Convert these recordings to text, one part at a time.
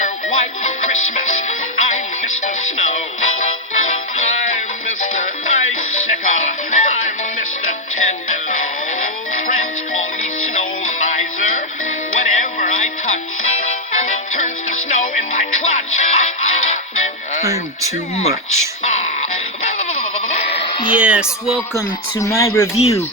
Mr. White Christmas. I'm Mr. Snow. I'm Mr. Icicle. I'm Mr. Ten Below. Friends call me Snow Miser. Whatever I touch turns to snow in my clutch. I'm too much. Yes, welcome to my review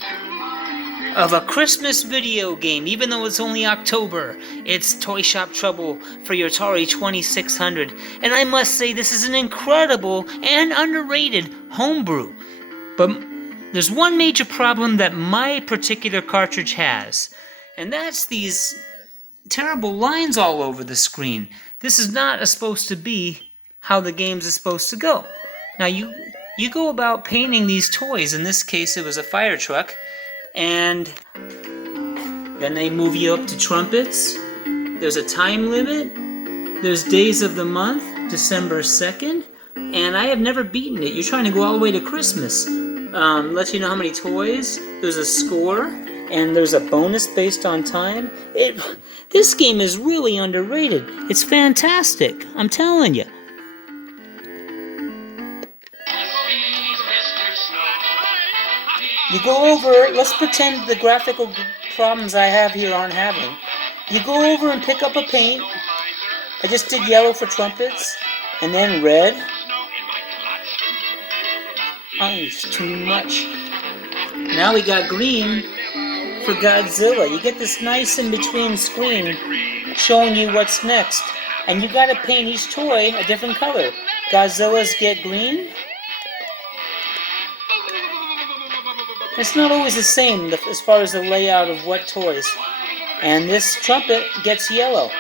of a Christmas video game, even though it's only October. It's Toy Shop Trouble for your Atari 2600. And I must say, this is an incredible and underrated homebrew. But there's one major problem that my particular cartridge has, and that's these terrible lines all over the screen. This is not supposed to be how the games is supposed to go. Now, you go about painting these toys. In this case, it was a fire truck. And then they move you up to trumpets. There's a time limit. There's days of the month, December 2nd. And I have never beaten it. You're trying to go all the way to Christmas. Lets you know how many toys. There's a score. And there's a bonus based on time. This game is really underrated. It's fantastic. I'm telling you. You go over, let's pretend the graphical problems I have here aren't happening. You go over and pick up a paint. I just did yellow for trumpets, and then red. Oh, it's too much. Now we got green for Godzilla. You get this nice in-between screen showing you what's next. And you gotta paint each toy a different color. Godzilla's get green. It's not always the same as far as the layout of what toys. And this trumpet gets yellow.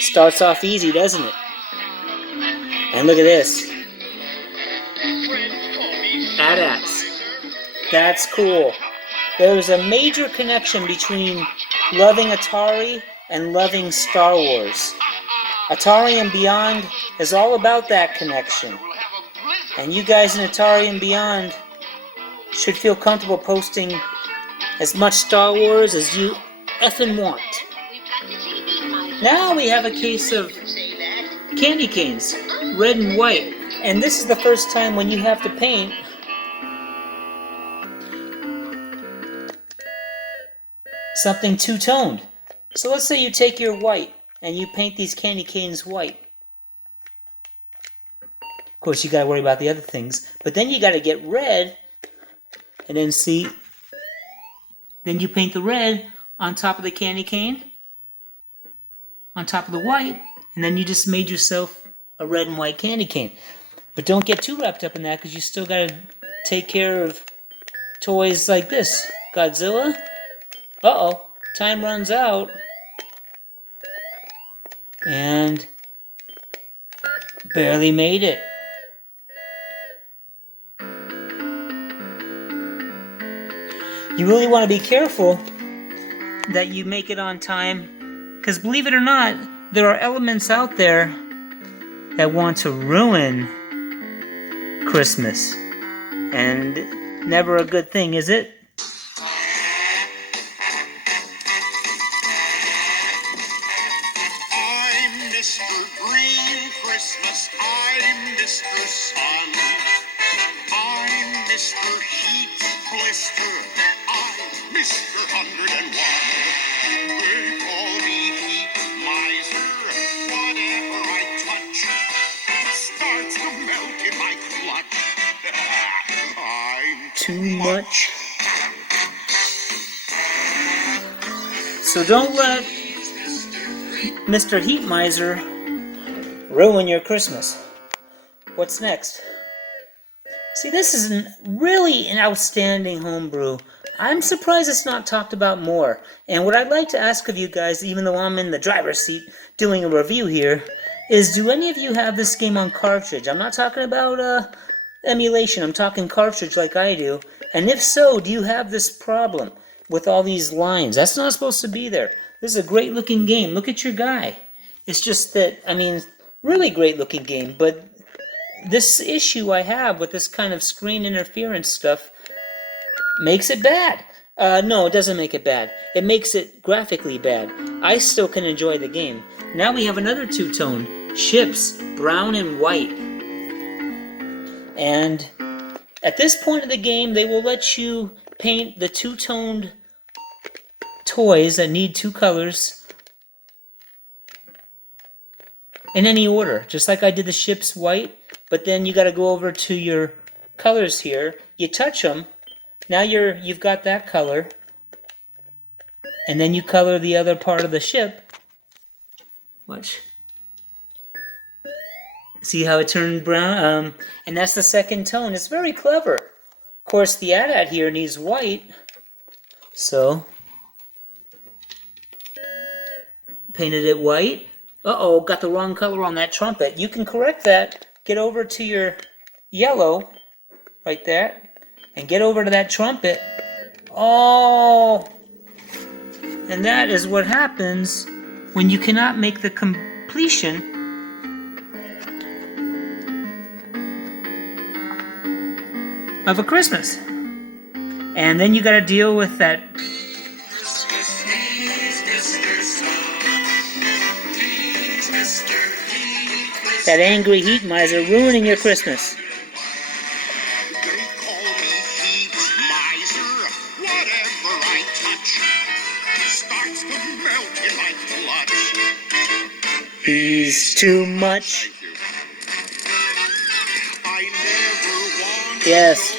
Starts off easy, doesn't it? And look at this. AT-ATs. That's cool. There's a major connection between loving Atari and loving Star Wars. Atari and Beyond is all about that connection. And you guys in Atari and Beyond should feel comfortable posting as much Star Wars as you effing want. Now we have a case of candy canes, red and white. And this is the first time when you have to paint something two-toned. So let's say you take your white and you paint these candy canes white. Of course, you gotta worry about the other things. But then you gotta get red. And then see, then you paint the red on top of the candy cane, on top of the white, and then you just made yourself a red and white candy cane. But don't get too wrapped up in that, because you still got to take care of toys like this. Godzilla. Uh-oh, time runs out. And barely made it. You really want to be careful that you make it on time, because believe it or not, there are elements out there that want to ruin Christmas. And never a good thing, is it? I'm Mr. Green Christmas. I'm Mr. Sun. I'm Mr. Heat Blister. Mr. 101, they call me Heat Miser. Whatever I touch starts to melt in my clutch. I'm too much. So don't let Mr. Heat Miser ruin your Christmas. What's next? See, this is really an outstanding homebrew. I'm surprised it's not talked about more. And what I'd like to ask of you guys, even though I'm in the driver's seat doing a review here, is do any of you have this game on cartridge? I'm not talking about emulation. I'm talking cartridge like I do. And if so, do you have this problem with all these lines? That's not supposed to be there. This is a great looking game. Look at your guy. It's just that, I mean, really great looking game. But this issue I have with this kind of screen interference stuff makes it bad. No, it doesn't make it bad. It makes it graphically bad. I still can enjoy the game. Now we have another two-tone, ships, brown and white. And at this point of the game, they will let you paint the two-toned toys that need two colors in any order, just like I did the ships white, but then you got to go over to your colors here. You touch them. Now you've got that color. And then you color the other part of the ship. Watch. See how it turned brown? And that's the second tone. It's very clever. Of course, the AT-AT here needs white. So, painted it white. Uh-oh, got the wrong color on that trumpet. You can correct that. Get over to your yellow, right there, and get over to that trumpet. Oh! And that is what happens when you cannot make the completion of a Christmas. And then you got to deal with that angry heat miser ruining your Christmas. He's too much. Yes.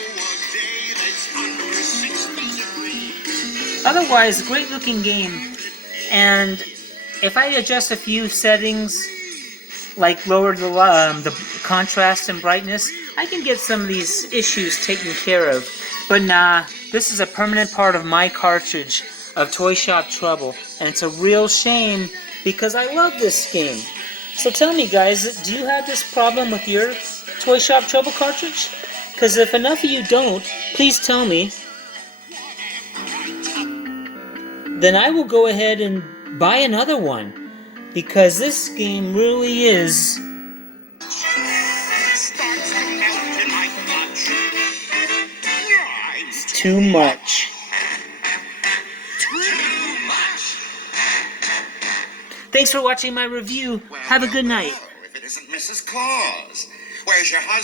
Otherwise, great looking game. And if I adjust a few settings, like lower the contrast and brightness, I can get some of these issues taken care of. But nah, this is a permanent part of my cartridge of Toy Shop Trouble. And it's a real shame, because I love this game. So tell me, guys, do you have this problem with your Toy Shop Trouble cartridge? Because if enough of you don't, please tell me. Then I will go ahead and buy another one. Because this game really is too much. Thanks for watching my review. Have a good night. If it isn't Mrs. Claus, where's your husband?